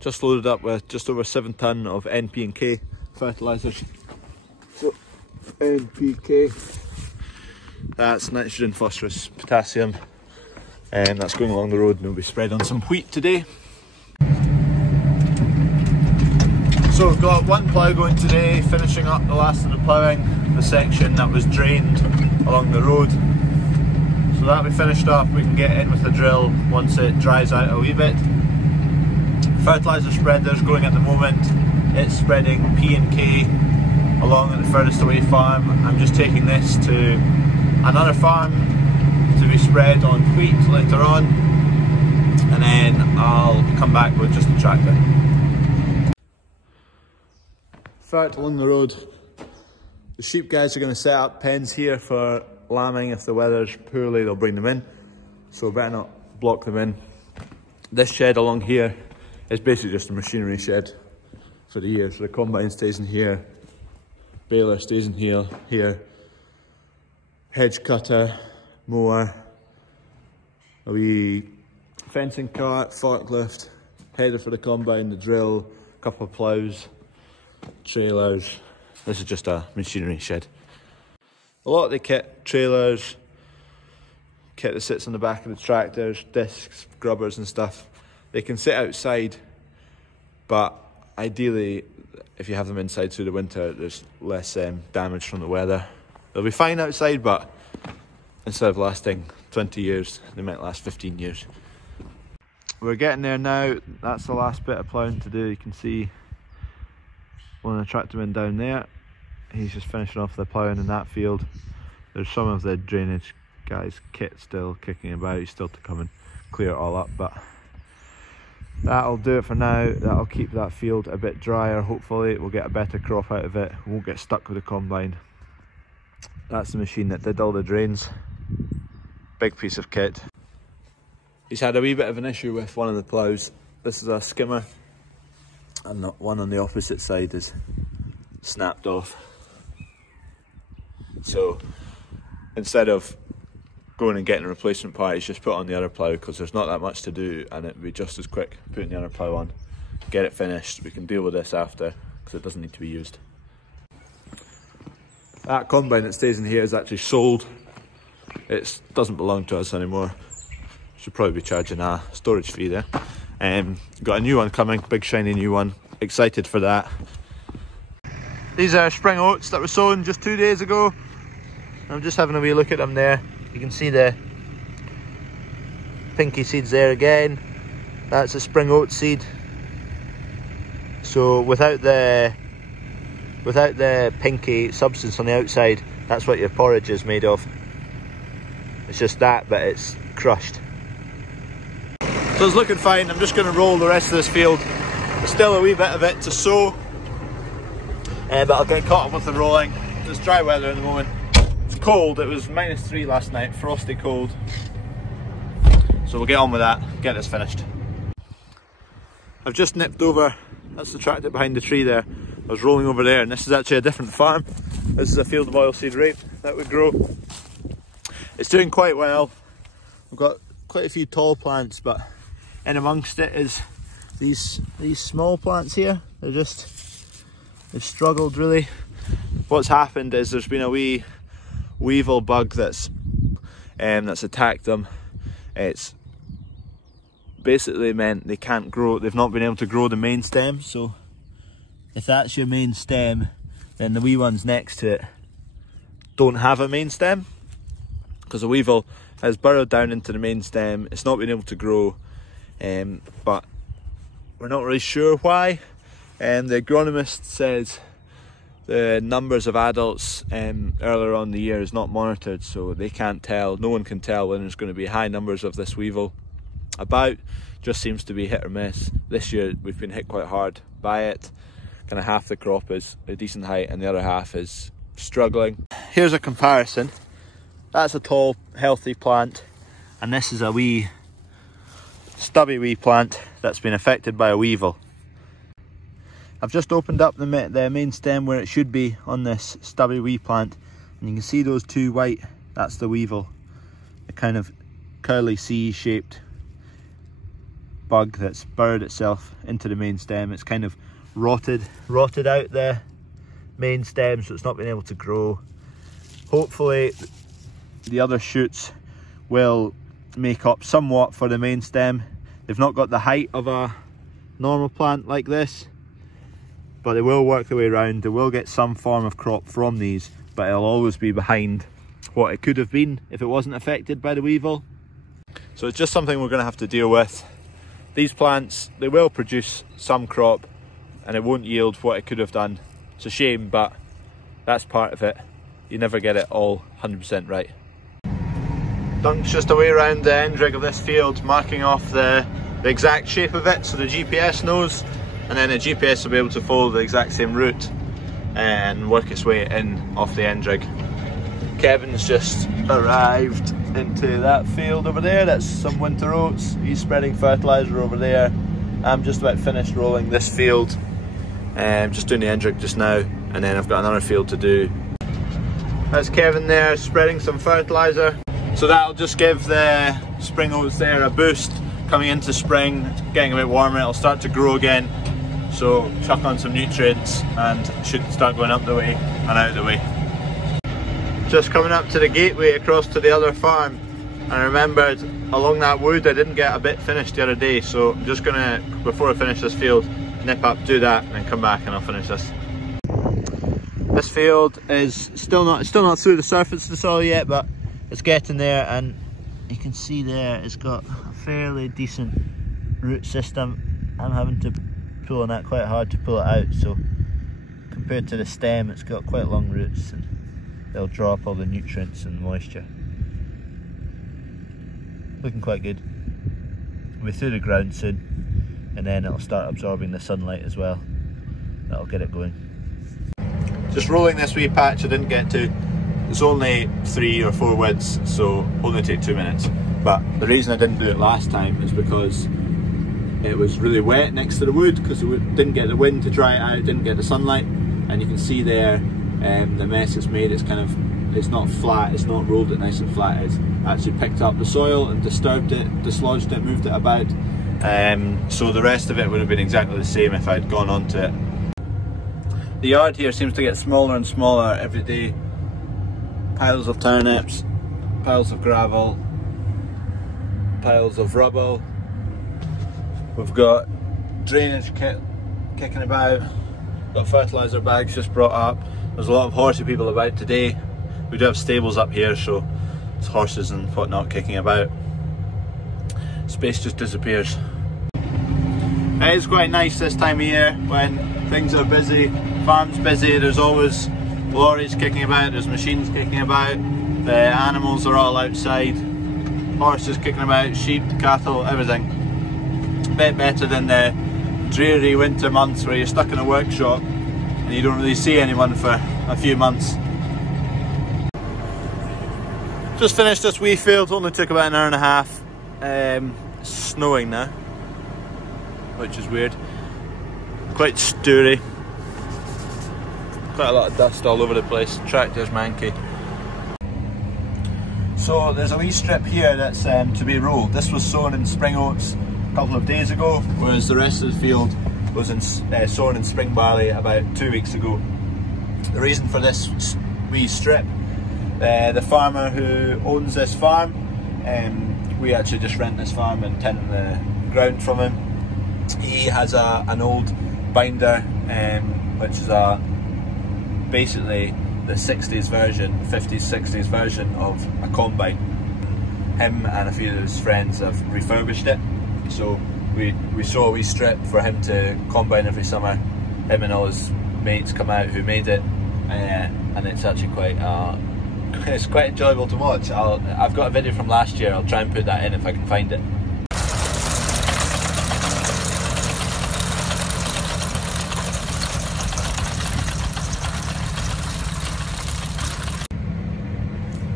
just loaded up with just over 7 tonne of NP and K fertilisers. So NPK, that's nitrogen, phosphorus, potassium, and that's going along the road and will be spread on some wheat today. So we've got one plough going today, finishing up the last of the ploughing, the section that was drained along the road. So that'll be finished up, we can get in with the drill once it dries out a wee bit. Fertiliser spreader's going at the moment, it's spreading P and K along at the furthest away farm. I'm just taking this to another farm to be spread on wheat later on, and then I'll come back with just a tractor. Fert along the road, the sheep guys are going to set up pens here for lambing. If the weather's poorly, they'll bring them in, so better not block them in. This shed along here is basically just a machinery shed for the year, so the combine stays in here, baler stays in here, hedge cutter, mower, a wee fencing cart, forklift, header for the combine, the drill, a couple of ploughs, trailers. This is just a machinery shed. A lot of the kit, trailers, kit that sits on the back of the tractors, discs, grubbers and stuff, they can sit outside, but ideally if you have them inside through the winter, there's less damage from the weather. They'll be fine outside, but instead of lasting 20 years, they might last 15 years. We're getting there now. That's the last bit of ploughing to do. You can see one of the tractormen down there. He's just finishing off the ploughing in that field. There's some of the drainage guys' kit still kicking about. He's still to come and clear it all up, but that'll do it for now. That'll keep that field a bit drier. Hopefully we'll get a better crop out of it. We won't get stuck with the combine. That's the machine that did all the drains. Big piece of kit. He's had a wee bit of an issue with one of the ploughs. This is a skimmer, and the one on the opposite side is snapped off. So instead of going and getting a replacement part, he's just put on the other plough, because there's not that much to do and it'd be just as quick putting the other plough on, get it finished. We can deal with this after, because it doesn't need to be used. That combine that stays in here is actually sold. It doesn't belong to us anymore. Should probably be charging a storage fee there. Got a new one coming, big shiny new one. Excited for that. These are spring oats that were sown just 2 days ago. I'm just having a wee look at them there. You can see the pinky seeds there again. That's a spring oat seed. So without the pinky substance on the outside, that's what your porridge is made of. It's just that, but it's crushed. So it's looking fine. I'm just going to roll the rest of this field. There's still a wee bit of it to sow, but I'll get caught up with the rolling. It's dry weather at the moment. It's cold. It was -3 last night, frosty cold. So we'll get on with that, get this finished. I've just nipped over, that's the tractor behind the tree there. I was rolling over there, and this is actually a different farm. This is a field of oilseed rape that we grow. It's doing quite well. We've got quite a few tall plants, but in amongst it is these small plants here. They've struggled really. What's happened is there's been a wee weevil bug that's attacked them. It's basically meant they can't grow. They've not been able to grow the main stem. So if that's your main stem, then the wee ones next to it don't have a main stem, because the weevil has burrowed down into the main stem. It's not been able to grow, but we're not really sure why. The agronomist says the numbers of adults earlier on in the year is not monitored, so they can't tell. No one can tell when there's going to be high numbers of this weevil about. Just seems to be hit or miss. This year we've been hit quite hard by it. Kind of half the crop is a decent height and the other half is struggling. Here's a comparison. That's a tall, healthy plant, and this is a wee, stubby wee plant that's been affected by a weevil. I've just opened up the main stem where it should be on this stubby wee plant, and you can see those two white, that's the weevil. The kind of curly C-shaped bug that's burrowed itself into the main stem. It's kind of rotted out the main stem, so it's not been able to grow. Hopefully the other shoots will make up somewhat for the main stem. They've not got the height of a normal plant like this, but they will work their way around. They will get some form of crop from these, but it'll always be behind what it could have been if it wasn't affected by the weevil. So it's just something we're going to have to deal with. These plants, they will produce some crop and it won't yield what it could have done. It's a shame, but that's part of it. You never get it all 100% right. Dunk's just away around the end rig of this field, marking off the exact shape of it so the GPS knows, and then the GPS will be able to follow the exact same route and work its way in off the end rig. Kevin's just arrived into that field over there. That's some winter oats. He's spreading fertiliser over there. I'm just about finished rolling this field. Just doing the end rig just now, and then I've got another field to do. That's Kevin there spreading some fertiliser. So that'll just give the spring oats there a boost coming into spring. It's getting a bit warmer, it'll start to grow again. So chuck on some nutrients and it should start going up the way and out the way. Just coming up to the gateway across to the other farm, and I remembered along that wood I didn't get a bit finished the other day, so I'm just gonna, before I finish this field, nip up, do that, and then come back and I'll finish this. This field is still not through the surface of the soil yet, but it's getting there, and you can see there it's got a fairly decent root system. I'm having to pull on that quite hard to pull it out, so compared to the stem it's got quite long roots and they'll draw up all the nutrients and moisture. Looking quite good. We'll be through the ground soon, and then it'll start absorbing the sunlight as well. That'll get it going. Just rolling this wee patch I didn't get to. It's only 3 or 4 widths, so only take 2 minutes. But the reason I didn't do it last time is because it was really wet next to the wood, because it didn't get the wind to dry it out, didn't get the sunlight, and you can see there the mess it's made. It's kind of, it's not flat, it's not rolled it nice and flat, it's actually picked up the soil and disturbed it, dislodged it, moved it about. So the rest of it would have been exactly the same if I'd gone onto it. The yard here seems to get smaller and smaller every day. Piles of turnips, piles of gravel, piles of rubble. We've got drainage kit kicking about, got fertiliser bags just brought up. There's a lot of horsey people about today. We do have stables up here, so it's horses and whatnot kicking about. Space just disappears. It is quite nice this time of year when things are busy, farm's busy, there's always lorries kicking about, there's machines kicking about, the animals are all outside, horses kicking about, sheep, cattle, everything. A bit better than the dreary winter months where you're stuck in a workshop and you don't really see anyone for a few months. Just finished this wee field, only took about an hour and a half. It's snowing now, which is weird. Quite stewy. Quite a lot of dust all over the place. Tractor's manky. So there's a wee strip here that's to be rolled. This was sown in spring oats a couple of days ago, whereas the rest of the field was sown in spring barley about 2 weeks ago. The reason for this wee strip, the farmer who owns this farm, we actually just rent this farm and tend the ground from him. He has an old binder, which is basically the 60s version, 50s, 60s version of a combine. Him and a few of his friends have refurbished it, so we saw a wee strip for him to combine every summer. Him and all his mates come out who made it, and it's actually quite it's quite enjoyable to watch. I've got a video from last year, I'll try and put that in if I can find it.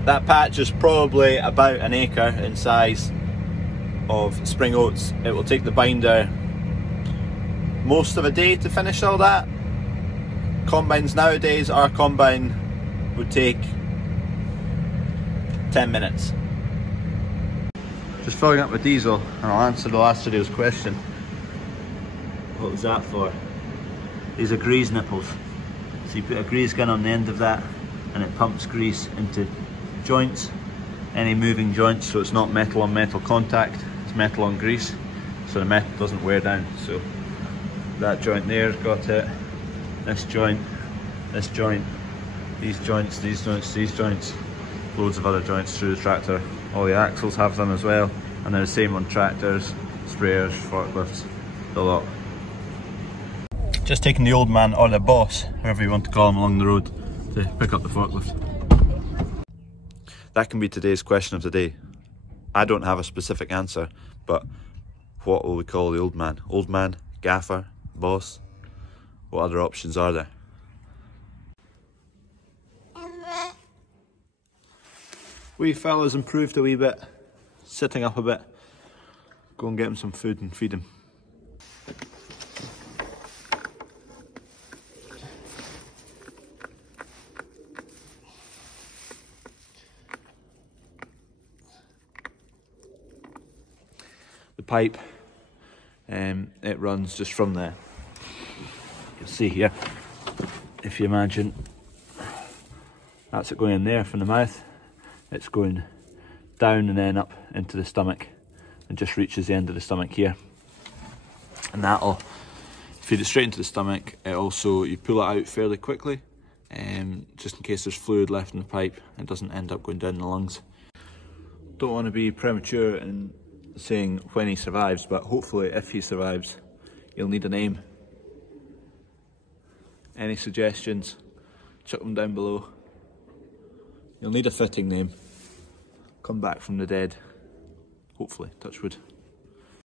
That patch is probably about an acre in size of spring oats. It will take the binder most of a day to finish all that. Combines nowadays, our combine would take 10 minutes. Just filling up with diesel, and I'll answer the last video's question. What was that for? These are grease nipples. So you put a grease gun on the end of that and it pumps grease into joints, any moving joints, so it's not metal on metal contact, it's metal on grease, so the metal doesn't wear down. So that joint there's got it, this joint, these joints, these joints, these joints, loads of other joints through the tractor. All the axles have them as well, and they're the same on tractors, sprayers, forklifts, the lot. Just taking the old man, or the boss, however you want to call him, along the road to pick up the forklift. That can be today's question of the day. I don't have a specific answer, but what will we call the old man? Old man, gaffer, boss? What other options are there? Wee fella's improved a wee bit, sitting up a bit. Go and get him some food and feed him. The pipe, it runs just from there. You can see here, if you imagine, that's it going in there from the mouth. It's going down and then up into the stomach and just reaches the end of the stomach here. And that'll feed it straight into the stomach. It also, you pull it out fairly quickly, just in case there's fluid left in the pipe. It doesn't end up going down the lungs. Don't want to be premature in saying when he survives, but hopefully if he survives, he'll need a name. Any suggestions? Chuck them down below. You'll need a fitting name. Come back from the dead. Hopefully, touch wood.